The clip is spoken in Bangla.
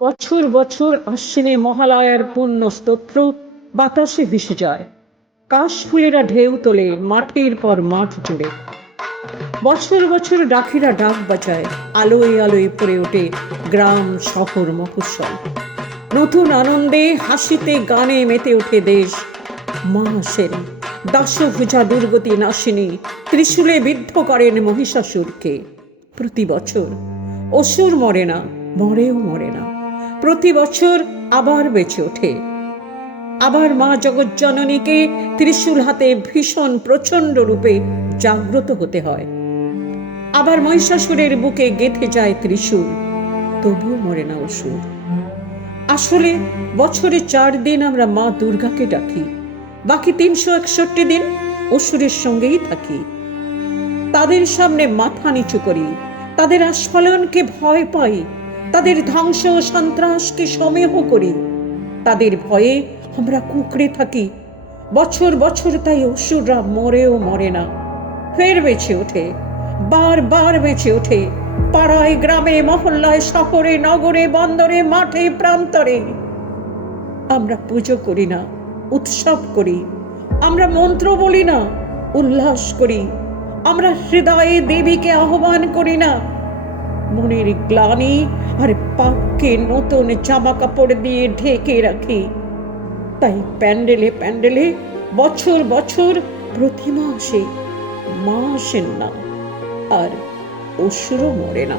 বছর বছর আশ্বিনে মহালয়ার পুণ্য স্তোত্র বাতাসে ভেসে যায়। কাশফুলেরা ঢেউ তোলে মাঠের পর মাঠ জুড়ে। বছর বছর ডাকিরা ডাক বাজায়, আলোয় আলোয় ভরে ওঠে গ্রাম শহর মফস্বল। নতুন আনন্দে হাসিতে গানে মেতে ওঠে দেশ। মা আসেন, দাসভুজা দুর্গতি নাশিনী ত্রিশূলে বিদ্ধ করেন মহিষাসুরকে। প্রতি বছর অসুর মরে না, মরেও মরে না, প্রতি বছর আবার বেঁচে ওঠে। আবার মা জগজ্জননীকে ত্রিশূল হাতে ভীষণ প্রচন্ড রূপে জাগ্রত হতে হয়। আবার মহিষাসুরের বুকে গেঁথে যায় ত্রিশূল, তবুও মরে না অসুর। আসলে বছরে 4 দিন আমরা মা দুর্গাকে ডাকি, বাকি 361 দিন অসুরের সঙ্গেই থাকি। তাদের সামনে মাথা নিচু করি, তাদের আস্ফালনকে ভয় পাই, তাদের ধ্বংস ও সন্ত্রাসকে সমীহ করি। তাদের ভয়ে আমরা কুঁকড়ে থাকি। বছর বছর তাই অসুররা মরেও মরে না, ফের বেঁচে ওঠে, বারবার বেঁচে ওঠে, পাড়ায় গ্রামে মহল্লায় শহরে নগরে বন্দরে মাঠে প্রান্তরে। আমরা পুজো করি না, উৎসব করি, আমরা মন্ত্র বলি না, উল্লাস করি, আমরা হৃদয়ে দেবীকে আহ্বান করি না, মনের গ্লানি আর পাপকে নতুন জামা কাপড় দিয়ে ঢেকে রাখি। তাই প্যান্ডেলে প্যান্ডেলে বছর বছর প্রতিমা আসে, মা আসেন না, আর অসুরও মরে না।